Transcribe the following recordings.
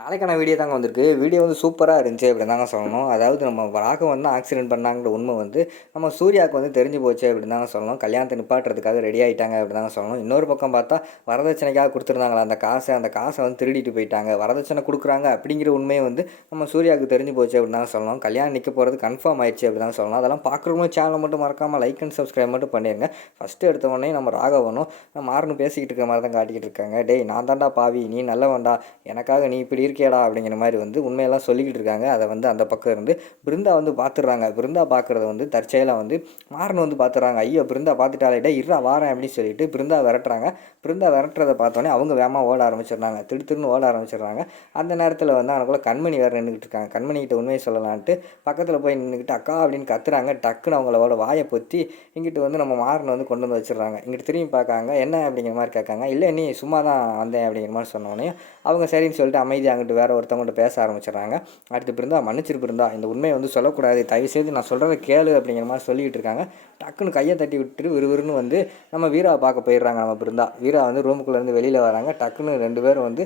நாளைக்கான வீடியோ தாங்க வந்திருக்கு. வீடியோ வந்து சூப்பராக இருந்துச்சு அப்படின்னு தாங்க சொல்லணும். அதாவது நம்ம ராகவன் தான் ஆக்சிடென்ட் பண்ணாங்கிற உண்மை வந்து நம்ம சூர்யாவுக்கு வந்து தெரிஞ்சு போச்சு அப்படின்னு தாங்க சொல்லணும். கல்யாணத்தை நிப்பாட்டுறதுக்காக ரெடி ஆகிட்டாங்க அப்படின்னு தாங்க சொல்லணும். இன்னொரு பக்கம் பார்த்தா வரதட்சணைக்காக கொடுத்துருந்தாங்களா அந்த காசை வந்து திருடிட்டு போயிட்டாங்க. வரதட்சணை கொடுக்குறாங்க அப்படிங்கிற உண்மையை வந்து நம்ம சூர்யாவுக்கு தெரிஞ்சு போச்சு அப்படின்னு தாங்க சொல்லணும். கல்யாணம் நிற்க போகிறது கன்ஃபார்ம் ஆயிடுச்சு அப்படின்னு தாங்க சொல்லணும். அதெல்லாம் பார்க்குறவங்க சேனலை மட்டும் மறக்காமல் லைக் அண்ட் சப்ஸ்கிரைப் மட்டும் பண்ணிடுங்க. ஃபஸ்ட்டு எடுத்த உடனே நம்ம ராகவனும் மாறனும் பேசிக்கிட்டு இருக்கிற மாதிரி தான் காட்டிக்கிட்டு இருக்காங்க. டேய் நான் தாண்டா பாவி, நீ நல்லவன்டா, எனக்காக நீ இப்படி இருக்கேடா அப்படிங்கிற மாதிரி வந்து உண்மையெல்லாம் சொல்லிக்கிட்டு இருக்காங்க. அதை வந்து அந்த பக்கம் இருந்து பிருந்தா வந்து பார்த்துடுறாங்க. பிருந்தா பார்க்குறத வந்து தற்செயலாக வந்து மாறன் வந்து பார்த்துறாங்க. ஐயோ பிருந்தா பார்த்துட்டாலே இருறா வாரேன் அப்படின்னு சொல்லிட்டு பிருந்தா விரட்டுறாங்க. பிருந்தா விரட்டுறதை பார்த்தோன்னே அவங்க வேகமாக ஓட ஆரம்பிச்சிடுறாங்க. திருன்னு ஓட ஆரம்பிச்சிடுறாங்க. அந்த நேரத்தில் வந்து அவனுக்குள்ள கண்மணி வேறு நின்றுக்கிட்டு இருக்காங்க. கண்மணிக்கிட்ட உண்மையை சொல்லலான்ட்டு பக்கத்தில் போய் நின்றுக்கிட்டு அக்கா அப்படின்னு கத்துறாங்க. டக்குன்னு அவங்களோட வாயை பொத்தி இங்கிட்டு வந்து நம்ம மாறனை வந்து கொண்டு வந்து வச்சிடுறாங்க. இங்கிட்டு திரும்பி பார்க்காங்க. என்ன அப்படிங்கிற மாதிரி கேட்காங்க. இல்லை நீ சும்மா தான் வந்தேன் அப்படிங்கிற மாதிரி சொன்னோடனே அவங்க சரின்னு சொல்லிட்டு அமைதி அங்கிட்டு வேறு ஒருத்தவங்கள்ட்ட பேச ஆரம்பிச்சிடுறாங்க. அடுத்து பிருந்தா மன்னிச்சிரு பிருந்தா, இந்த உண்மையை வந்து சொல்லக்கூடாது, தயவுசெய்து நான் சொல்கிறத கேளு அப்படிங்கிற மாதிரி சொல்லிக்கிட்டு இருக்காங்க. டக்குன்னு கையை தட்டி விட்டுட்டு விறுவிறுன்னு வந்து நம்ம வீராவை பார்க்க போயிடுறாங்க. நம்ம பிருந்தா வீரா வந்து ரூமுக்குள்ளேருந்து வெளியில் வராங்க. டக்குன்னு 2 பேரும் வந்து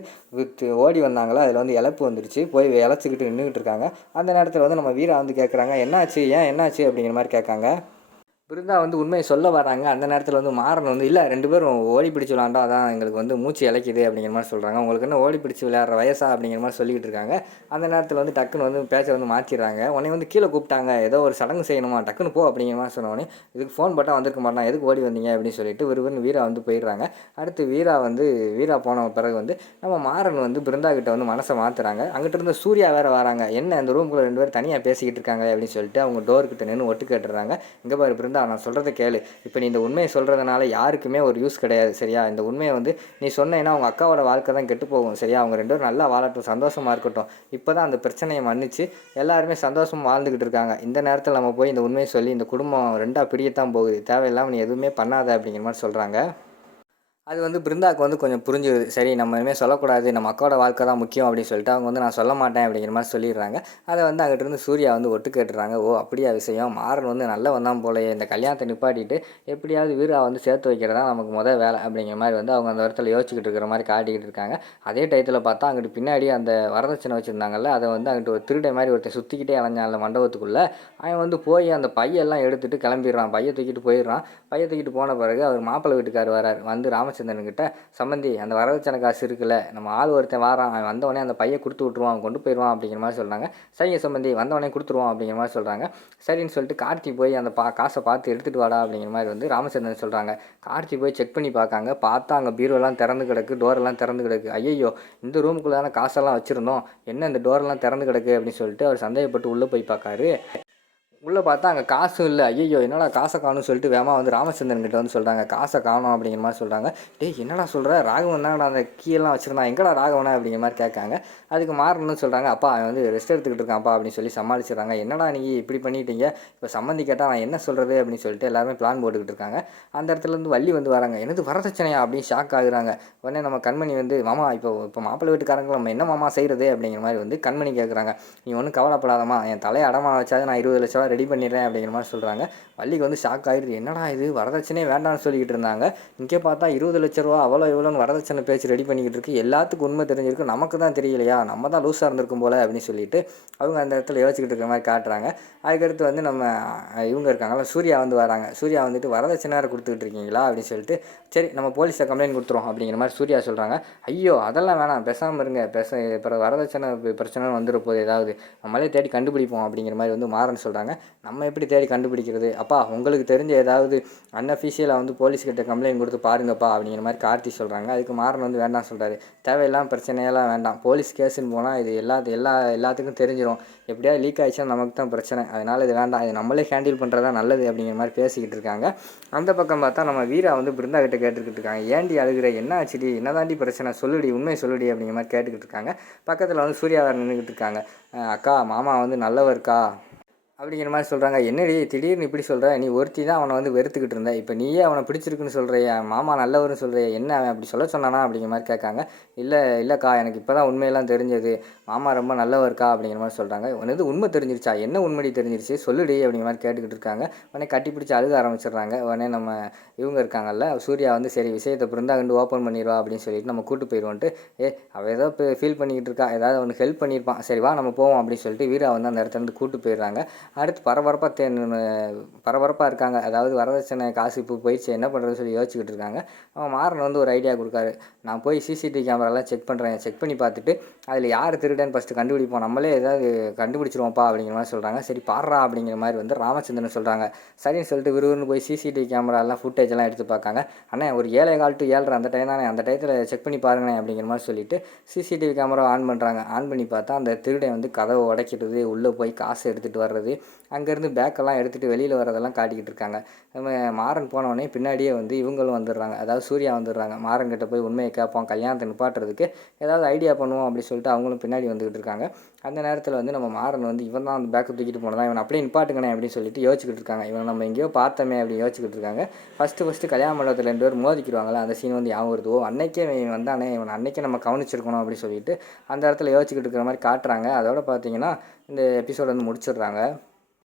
ஓடி வந்தாங்களா, அதில் வந்து இழப்பு வந்துருச்சு. போய் இழைச்சிக்கிட்டு நின்றுக்கிட்டு இருக்காங்க. அந்த நேரத்தில் வந்து நம்ம வீரா வந்து கேட்குறாங்க, என்னாச்சு ஏன் என்னாச்சு அப்படிங்கிற மாதிரி கேட்காங்க. பிருந்தா வந்து உண்மையை சொல்ல வராங்க. அந்த நேரத்தில் வந்து மாறன் வந்து இல்லை 2 பேரும் ஓடி பிடிச்சி விளாண்டோம், அதான் எங்களுக்கு வந்து மூச்சு இழைக்குது அப்படிங்கிற மாதிரி சொல்கிறாங்க. உங்களுக்கு என்ன ஓடி பிடிச்சி விளையாடுற வயசா அப்படிங்கிற மாதிரி சொல்லிக்கிட்டு இருக்காங்க. அந்த நேரத்தில் வந்து டக்குன்னு வந்து பேச்சை வந்து மாற்றிடுறாங்க. உடனே வந்து கீழே கூப்பிட்டாங்க, ஏதோ ஒரு சடங்கு செய்யணுமா, டக்குன்னு போ அப்படிங்கிற மாதிரி சொன்னோடனே இதுக்கு ஃபோன் போட்டால் வந்திருக்க மாட்டான், எதுக்கு ஓடி வந்தீங்க அப்படின்னு சொல்லிட்டு விறுவிறுன்னு வீரா வந்து போயிடுறாங்க. அடுத்து வீரா போன பிறகு வந்து நம்ம மாறன் வந்து பிருந்தா கிட்ட வந்து மனசை மாற்றுறாங்க. அங்கிட்ட இருந்து சூர்யா வேறு வராங்க. என்ன இந்த ரூமுக்குள்ளே 2 பேர் தனியாக பேசிக்கிட்டு இருக்காங்க அப்படின்னு சொல்லிட்டு அவங்க டோர்கிட்ட நின்று ஒட்டு கேட்டுறாங்க. இங்கே பாரு பிருந்தா, நான் சொல்கிறத கேளு. இப்போ நீ இந்த உண்மையை சொல்கிறதுனால யாருக்குமே ஒரு யூஸ் கிடையாது சரியா. இந்த உண்மையை வந்து நீ சொன்னேன்னா அவங்க அக்காவோட வாழ்க்கை தான் கெட்டு போகும் சரியா. அவங்க 2 பேரும் நல்லா வாழட்டும், சந்தோஷமாக இருக்கட்டும். இப்போ தான் அந்த பிரச்சனையை மன்னிச்சு எல்லாருமே சந்தோஷமாக வாழ்ந்துக்கிட்டு இருக்காங்க. இந்த நேரத்தில் நம்ம போய் இந்த உண்மையை சொல்லி இந்த குடும்பம் 2ஆக பிரியத்தான் போகுது. தேவையில்லாமல் நீ எதுவுமே பண்ணாத அப்படிங்கிற மாதிரி சொல்கிறாங்க. அது வந்து பிருந்தாவுக்கு வந்து கொஞ்சம் புரிஞ்சுது. சரி நம்ம இனிமேல் சொல்லக்கூடாது, நம்ம அக்காவோட வாழ்க்கை தான் முக்கியம் அப்படின்னு சொல்லிட்டு அவங்க வந்து நான் சொல்ல மாட்டேன் அப்படிங்கிற மாதிரி சொல்லிடுறாங்க. அதை வந்து அங்கிட்டிருந்து சூர்யா வந்து ஒட்டு கேட்டுறாங்க. ஓ அப்படியா விஷயம், மாறன் வந்து நல்ல வந்தான் போலயே, இந்த கல்யாணத்தை நிப்பாட்டிட்டு எப்படியாவது வீரா வந்து சேர்த்து வைக்கிறதா நமக்கு வேலை அப்படிங்கிற மாதிரி வந்து அவங்க அந்த இடத்துல யோசிச்சுக்கிட்டு இருக்கிற மாதிரி காட்டிக்கிட்டு இருக்காங்க. அதே டயத்தில் பார்த்தா அங்கிட்டு பின்னாடி அந்த வரதட்சணை வச்சுருந்தாங்கல்ல, அதை வந்து அங்கிட்டு ஒரு திருடை மாதிரி ஒருத்தர் சுற்றிக்கிட்டே அலைஞ்சான் அந்த மண்டபத்துக்குள்ளே. அவன் வந்து போய் அந்த பையெல்லாம் எடுத்துகிட்டு கிளம்பிடுறான். பையை தூக்கிட்டு போயிடுறான். பையை தூக்கிட்டு போன பிறகு அவர் மாப்பிள்ளை வீட்டுக்கார் வரார். வந்து ராமச்சந்திரன்கிட்ட, சம்பந்தி அந்த வரதட்சணை காசு இருக்குல்ல, நம்ம ஆள் ஒருத்தன் வாரான், அவன் வந்தவொடனே அந்த பையை கொடுத்து விட்ருவான், கொண்டு போயிடுவான் அப்படிங்கிற மாதிரி சொல்கிறாங்க. சரிங்க சம்பந்தி, வந்தவொடனே கொடுத்துருவான் அப்படிங்கிற மாதிரி சொல்கிறாங்க. சரின்னு சொல்லிட்டு கார்த்தி போய் அந்த காசை பார்த்து எடுத்துகிட்டு வாடா அப்படிங்கிற மாதிரி வந்து ராமச்சந்திரன் சொல்கிறாங்க. கார்த்தி போய் செக் பண்ணி பார்க்காங்க. பார்த்தா அங்கே பீரோலாம் திறந்து கிடக்கு, டோரெல்லாம் திறந்து கிடக்கு. ஐயோ இந்த ரூமுக்குள்ளே தானே காசெல்லாம் வச்சுருந்தோம், என்ன இந்த டோரெல்லாம் திறந்து கிடக்கு அப்படின்னு சொல்லிட்டு அவர் சந்தேகப்பட்டு உள்ளே போய் பார்க்காரு. உள்ளே பார்த்தா அங்கே காசும் இல்லை. ஐயோ என்னடா காசை காணும்னு சொல்லிட்டு வேகமாக வந்து ராமச்சந்திரன் கிட்ட வந்து சொல்கிறாங்க, காசை காணும் அப்படிங்கிற மாதிரி சொல்கிறாங்க. டேய் என்னடா சொல்கிற, ராகவன் தான்டா அந்த கீயெல்லாம் வச்சுருந்தான், எங்கடா ராகவனா அப்படிங்கிற மாதிரி கேட்காங்க. அதுக்கு மாறணும்னு சொல்கிறாங்க, அப்பா அவன் வந்து ரெஸ்ட் எடுத்துக்கிட்டு இருக்கான்ப்பா அப்படின்னு சொல்லி சமாளிச்சிடுறாங்க. என்னடா நீங்கள் இப்படி பண்ணிட்டீங்க, இப்போ சம்மந்தி கேட்டால் நான் என்ன சொல்கிறது அப்படின்னு சொல்லிட்டு எல்லாருமே பிளான் போட்டுக்கிட்டு இருக்காங்க. அந்த இடத்துலேருந்து வள்ளி வந்து வராங்க. என்னது வரதட்சணையா அப்படின்னு ஷாக் ஆகுறாங்க. உடனே நம்ம கண்மணி வந்து, மாமா இப்போ மாப்பிள்ளை வீட்டுக்காரங்க நம்ம என்ன மாமா செய்கிறது அப்படிங்கிற மாதிரி வந்து கண்மணி கேட்குறாங்க. நீ ஒன்றும் கவலைப்படாதம்மா, என் தலையை அடமான வச்சாது நான் 20 லட்ச ரூபா ரெடி பண்ணிடுறேன் அப்படிங்கிற மாதிரி சொல்கிறாங்க. வள்ளிக்கு வந்து ஷாக் ஆகிடுது. என்னடா இது வரதட்சணையே வேண்டாம்னு சொல்லிக்கிட்டு இருந்தாங்க, இங்கே பார்த்தா 20 லட்ச ரூபா அவ்வளோ இவ்வளோன்னு வரதட்சணை பேச்சு ரெடி பண்ணிக்கிட்டு இருக்கு. எல்லாத்துக்கும் உண்மை தெரிஞ்சிருக்கு, நமக்கு தான் தெரியலையா, நம்ம தான் லூஸாக இருந்திருக்கும் போல் அப்படின்னு சொல்லிட்டு அவங்க அந்த இடத்துல யோசிச்சுக்கிட்டு இருக்கிற மாதிரி காட்டுறாங்க. அதுக்கடுத்து வந்து நம்ம இவங்க இருக்காங்களா சூர்யா வந்து வராங்க. சூர்யா வந்துட்டு வரதட்சணை கொடுத்துக்கிட்டு இருக்கீங்களா அப்படின்னு சொல்லிட்டு, சரி நம்ம போலீஸை கம்ப்ளைண்ட் கொடுத்துரும் அப்படிங்கிற மாதிரி சூர்யா சொல்கிறாங்க. ஐயோ அதெல்லாம் வேணாம், பேசாமல் இருங்க, இப்போ வரதட்சணை பிரச்சனை வந்துட போது, ஏதாவது நம்மளே தேடி கண்டுபிடிப்போம் அப்படிங்கிற மாதிரி வந்து மாறன்னு சொல்கிறாங்க. நம்ம எப்படி தேடி கண்டுபிடிக்கிறது, அப்பா உங்களுக்கு தெரிஞ்ச ஏதாவது அன்அஃபிஷியலாக வந்து போலீஸ்கிட்ட கம்ப்ளைண்ட் கொடுத்து பாருங்கப்பா அப்படிங்கிற மாதிரி கார்த்தி சொல்கிறாங்க. அதுக்கு மாறன் வந்து வேண்டாம் சொல்கிறாரு. தேவையில்லாமல் பிரச்சனையெல்லாம் வேண்டாம், போலீஸ் கேஸுன்னு போனால் இது எல்லாத்துக்கும் தெரிஞ்சிடும், எப்படியாவது லீக் ஆகிடுச்சா நமக்கு தான் பிரச்சனை, அதனால் இது வேண்டாம், இது நம்மளே ஹேண்டில் பண்ணுறது தான் நல்லது அப்படிங்கிற மாதிரி பேசிக்கிட்டு இருக்காங்க. அந்த பக்கம் பார்த்தா நம்ம வீரா வந்து பிருந்தா கிட்ட கேட்டுக்கிட்டு இருக்காங்க. ஏண்டி அழுகிற, என்ன ஆச்சுடி, என்னதாண்டி பிரச்சனை, சொல்லுடி உண்மையை சொல்லுடி அப்படிங்கிற மாதிரி கேட்டுக்கிட்டு இருக்காங்க. பக்கத்தில் வந்து சூர்யா வேறு நின்றுக்கிட்டு இருக்காங்க. அக்கா மாமா வந்து நல்லவர்க்கா, அப்படிங்கிற மாதிரி சொல்கிறாங்க. என்னடி திடீர்னு இப்படி சொல்கிற, நீ ஒருத்தி தான் அவனை வந்து வெறுத்துக்கிட்டு இருந்த, இப்போ நீயே அவனை பிடிச்சிருக்குன்னு சொல்கிறியா, மாமா நல்லவர்னு சொல்கிறியா, என்ன அவன் அப்படி சொல்ல சொன்னானா அப்படிங்கிற மாதிரி கேட்காங்க. இல்லை இல்லைக்கா, எனக்கு இப்போ தான் உண்மையெல்லாம் தெரிஞ்சது, மாமா ரொம்ப நல்லவர்க்கா அப்படிங்கிற மாதிரி சொல்கிறாங்க. உனது உண்மை தெரிஞ்சிருச்சா, என்ன உண்மைடி தெரிஞ்சிருச்சு சொல்லுடி அப்படிங்கிற மாதிரி கேட்டுக்கிட்டு இருக்காங்க. உடனே கட்டி பிடிச்சி அழுக ஆரம்பிச்சிடுறாங்க. உடனே நம்ம இவங்க இருக்காங்கல்ல சூர்யா வந்து சரி விஷயத்தை பிருந்தா கண்டு ஓப்பன் பண்ணிடுவா அப்படின்னு சொல்லிட்டு நம்ம கூட்டு போயிடுவோன்ட்டு, அவள் ஏதோ இப்போ ஃபீல் பண்ணிக்கிட்டு இருக்கா, ஏதாவது அவனுக்கு ஹெல்ப் பண்ணியிருப்பான், சரி வா நம்ம போவோம் அப்படின்னு சொல்லிட்டு வீரா வந்து அந்த இடத்துலேருந்து கூட்டு போயிடுறாங்க. அடுத்து பரபரப்பாக இருக்காங்க. அதாவது வரதட்சணை காசு இப்போ போயிடுச்சு, என்ன பண்ணுறதுன்னு சொல்லி யோசிச்சுக்கிட்டு இருக்காங்க. அவன் மாறன் வந்து ஒரு ஐடியா கொடுக்காரு. நான் போய் சிசிடிவி கேமராலாம் செக் பண்ணுறேன், செக் பண்ணி பார்த்துட்டு அதில் யார் திருடன்னு ஃபஸ்ட்டு கண்டுபிடிப்போம், நம்மளே ஏதாவது கண்டுபிடிச்சிருவோம்ப்பா அப்படிங்கிற மாதிரி சொல்கிறாங்க. சரி பாடுறா அப்படிங்கிற மாதிரி வந்து ராமச்சந்திரன் சொல்கிறாங்க. சரின்னு சொல்லிட்டு விறுவிறுன்னு போய் சிசிடிவி கேமராலாம் ஃபுட்டேஜ் எல்லாம் எடுத்து பார்க்காங்க. அண்ணே ஒரு 7:15 to 7:30 அந்த டைம் தானே, அந்த டயத்தில் செக் பண்ணி பாருங்கண்ணே அப்படிங்கிற மாதிரி சொல்லிட்டு சிசிடிவி கேமரா ஆன் பண்ணுறாங்க. ஆன் பண்ணி பார்த்தா அந்த திருடன் வந்து கதவை உடைக்கிறது, உள்ளே போய் காசு எடுத்துகிட்டு வர்றது, அங்கேருந்து பேக்கெல்லாம் எடுத்துகிட்டு வெளியில் வரதெல்லாம் காட்டிக்கிட்டு இருக்காங்க. நம்ம மாறன் போனவொடனே பின்னாடியே வந்து இவங்களும் வந்துடுறாங்க, அதாவது சூர்யா வந்துடுறாங்க. மாறன் கிட்ட போய் உண்மையை கேட்போம், கல்யாணத்தை நிப்பாட்டுறதுக்கு ஏதாவது ஐடியா பண்ணுவோம் அப்படின்னு சொல்லிட்டு அவங்களும் பின்னாடி வந்துக்கிட்டு இருக்காங்க. அந்த நேரத்தில் வந்து நம்ம மாறன் வந்து இவன் தான் அந்த பேக்கை தூக்கிட்டு போனதான், இவன் அப்படியே நிப்பாட்டுங்கண்ணே அப்படின்னு சொல்லிட்டு யோசிச்சுக்கிட்டு இருக்காங்க. இவன் நம்ம எங்கேயோ பார்த்தோமே அப்படின்னு யோசிச்சுக்கிட்டு இருக்காங்க. ஃபஸ்ட்டு கல்யாண மண்டபத்தில் 2 பேர் மோதிக்கிடுவாங்களே, அந்த சீன் வந்து ஞாபகம் வருது. அன்னைக்கே இவன் வந்தானே, இவன் அன்னைக்கே நம்ம கவனிச்சிருக்கணும் அப்படின்னு சொல்லிட்டு அந்த இடத்துல யோசிச்சுக்கிட்டு இருக்கிற மாதிரி காட்டுறாங்க. அதோட பார்த்தீங்கன்னா இந்த எபிசோட் வந்து முடிச்சிடுறாங்க.